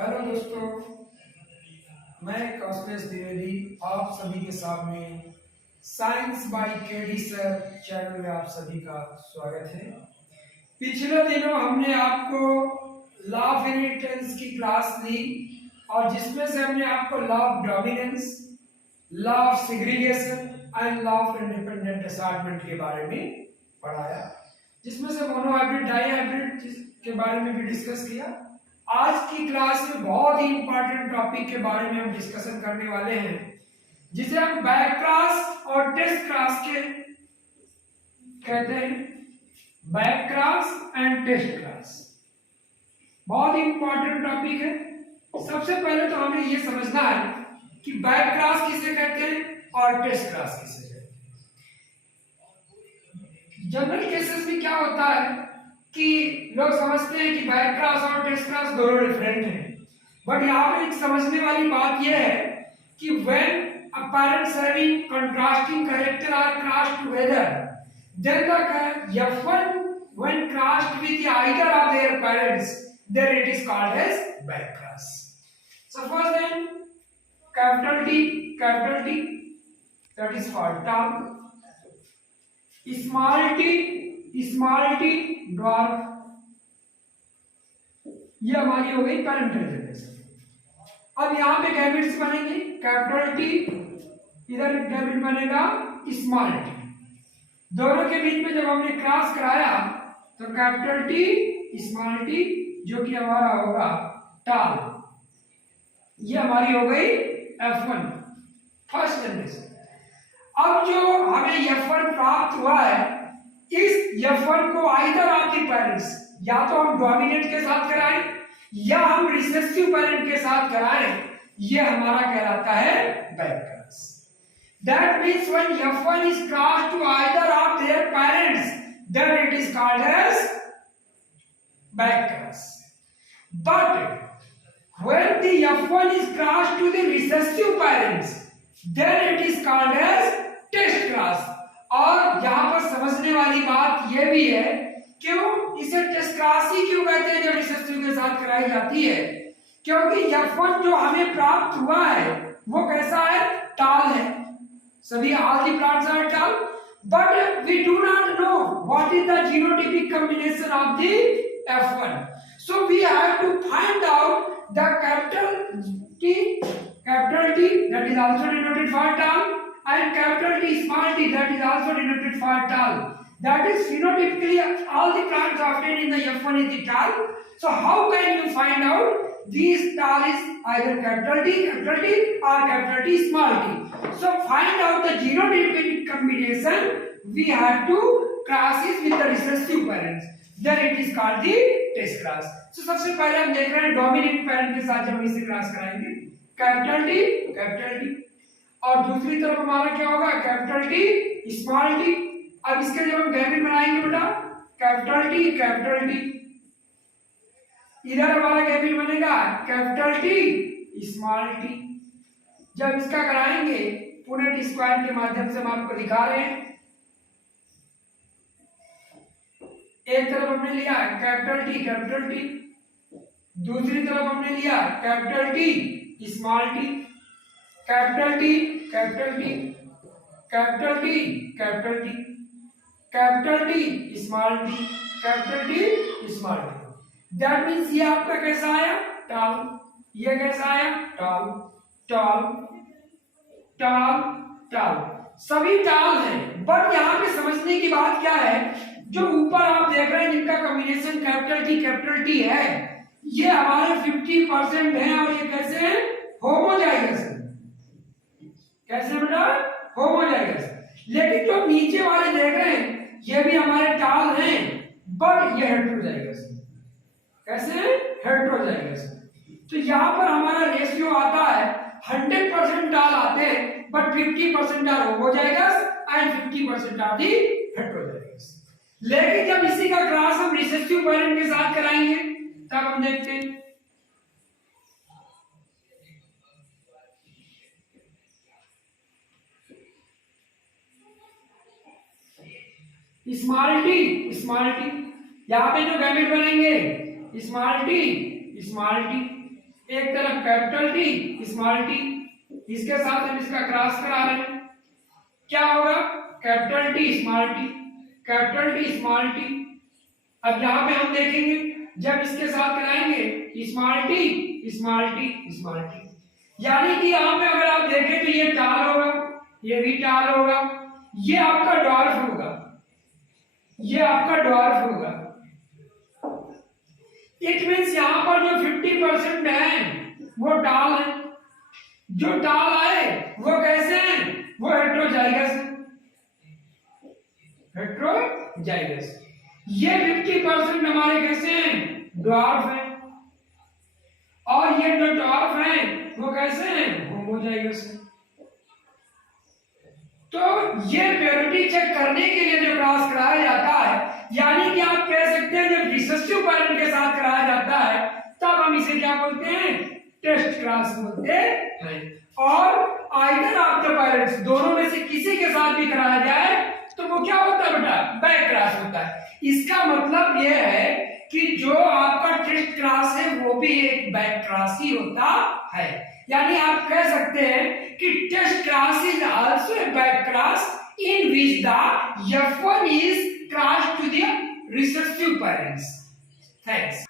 Hello दोस्तों, मैं कौशलेश द्विवेदी आप सभी के सामने science by KD sir channel में आप सभी का स्वागत है। पिछले दिनों हमने आपको लॉ ऑफ इनहेरिटेंस की क्लास ली और जिसमें से हमने आपको law of dominance, law of segregation and law of independent assignment के बारे में पढ़ाया, जिसमें से मोनोहाइब्रिड डाईहाइब्रिड के बारे में भी डिस्कस किया। आज की क्लास में बहुत ही इंपॉर्टेंट टॉपिक के बारे में हम डिस्कशन करने वाले हैं, जिसे हम बैक क्लास और टेस्ट क्लास के कहते हैं। Back cross and test cross बहुत ही इंपॉर्टेंट टॉपिक है। सबसे पहले तो हमें यह समझना है कि बैक क्लास किसे कहते हैं और टेस्ट क्लास किसे कहते हैं। जनरल केसेस में क्या होता है कि लोग समझते हैं कि बैक क्लास और टेस्ट क्लास दोनों डिफरेंट हैं, बट यहाँ पे एक समझने वाली बात यह है कि when a parents having contrasting character are crossed together, then the F1 when crossed with either of their parents, then it is called as back class. Suppose then capital T that is for term, small t dwarf, ये हमारी हो गई parental generation. अब यहाँ पे gametes बनेंगे, capital T, इधर gamete बनेगा स्मॉल टी। दोनों के बीच में जब हमने क्रॉस कराया तो कैपिटल टी स्मॉल टी जो कि हमारा होगा टाल, ये हमारी हो गई F1 फर्स्ट जनरेशन। अब जो हमें F1 प्राप्त हुआ है, इस F1 को आइदर ऑफ द पेरेंट्स, या तो हम डोमिनेंट के साथ कराएं या हम रिसेसिव पेरेंट के साथ कराएं, ये हमारा कहलाता है back class. That means when F1 is crossed to either of their parents, then it is called as back class. But when the F1 is crossed to the recessive parents, then it is called as test class. और यहाँ पर समझने वाली बात यह भी है, क्यों इसे टेस्ट क्लास ही क्यों कहते हैं जब रिसेसिव के साथ कराई जाती है? क्योंकि F1 जो हमें प्राप्त हुआ है वो कैसा है? टाल है। सभी all the plants are tall, but we do not know what is the genotypic combination of the F1. So we have to find out the capital T that is also denoted for tall, and capital T small t that is also denoted for tall. That is phenotypically all the plants obtained in the F1 is the tall. So how can you find out these tall is either capital T or capital T small t? So find out the genotypic combination. We have to cross it with the recessive parents. Then it is called the test class. So सबसे पहले हम देख रहे हैं dominant parent के साथ जब हम इसे क्रॉस कराएंगे, कैपिटल टी, और दूसरी तरफ हमारा क्या होगा? Capital T small T. अब इसके जब हम गैमेट बनाएंगे बेटा, कैपिटल टी, इधर हमारा गैमेट बनेगा कैपिटल टी स्मॉल टी। जब इसका कराएंगे पुनेट स्क्वायर के माध्यम से हम आपको दिखा रहे हैं। एक तरफ हमने लिया कैपिटल टी, दूसरी तरफ हमने लिया capital T small T, capital T small T. That means ये आपका कैसा आया? टाल। ये कैसा आया? टाल। सभी टाल हैं, बट यहाँ पे समझने की बात क्या है, जो ऊपर आप देख रहे हैं जिनका कॉम्बिनेशन कैपिटल टी है, ये हमारे 50% हैं और ये कैसे हैं? होमोजाइगस। कैसे बेटा? होमोजाइगस। लेकिन जो नीचे वाले देख रहे हैं ये भी हमारे टाल हैं, बट ये हेटेरोजाइगस। कैसे? हेटेरोजाइगस। तो यहाँ पर हमारा रेशियो आता है 100% टाल आते हैं, but 50% are homozygous and 50% are the heterozygous. लेकिन जब इसी का क्रॉस हम रिसेसिव पेरेंट के साथ कराएंगे तब हम देखते हैं स्मॉल टी, यहाँ पे जो गैमेट बनेंगे स्मॉल टी, एक तरफ कैपिटल टी स्मॉल टी, इसके साथ हम इसका क्रॉस करा रहे हैं, क्या होगा? Capital T small T, capital T small T. अब यहाँ पे हम देखेंगे जब इसके साथ कराएंगे small T small T small T, यानी कि यहाँ पे अगर आप देखें तो ये टाल होगा, ये भी टाल होगा, ये आपका डॉर्फ होगा, ये आपका डॉर्फ होगा। इट मीन्स यहाँ पर जो 50% है वो टाल है, जो टाल आए वो कैसे हैं? वो हेट्रोजाइगस है, हेट्रोजाइगस। ये 50% हमारे कैसे हैं? ड्वार्फ हैं, और ये जो ड्वार्फ हैं वो कैसे हैं? होमोजाइगस हैं। तो ये प्योरिटी चेक करने के लिए जो क्रॉस कराया जाता है, यानी कि आप कह सकते हैं जब रिसेसिव पेरेंट के साथ कराया जाता है तब हम इसे क्या बोलते हैं? टेस्ट क्रॉस बोलते हैं। और आइदर ऑफ द पेरेंट्स, दोनों में से किसी के साथ भी कराया जाए तो वो क्या होता है बेटा? बैक क्रॉस होता है। इसका मतलब यह है कि जो आपका टेस्ट क्रॉस है वो भी एक बैक क्रॉस ही होता है, यानी आप कह सकते हैं कि test cross is also a back cross in which the F1 is crossed to the recessive parents. Thanks.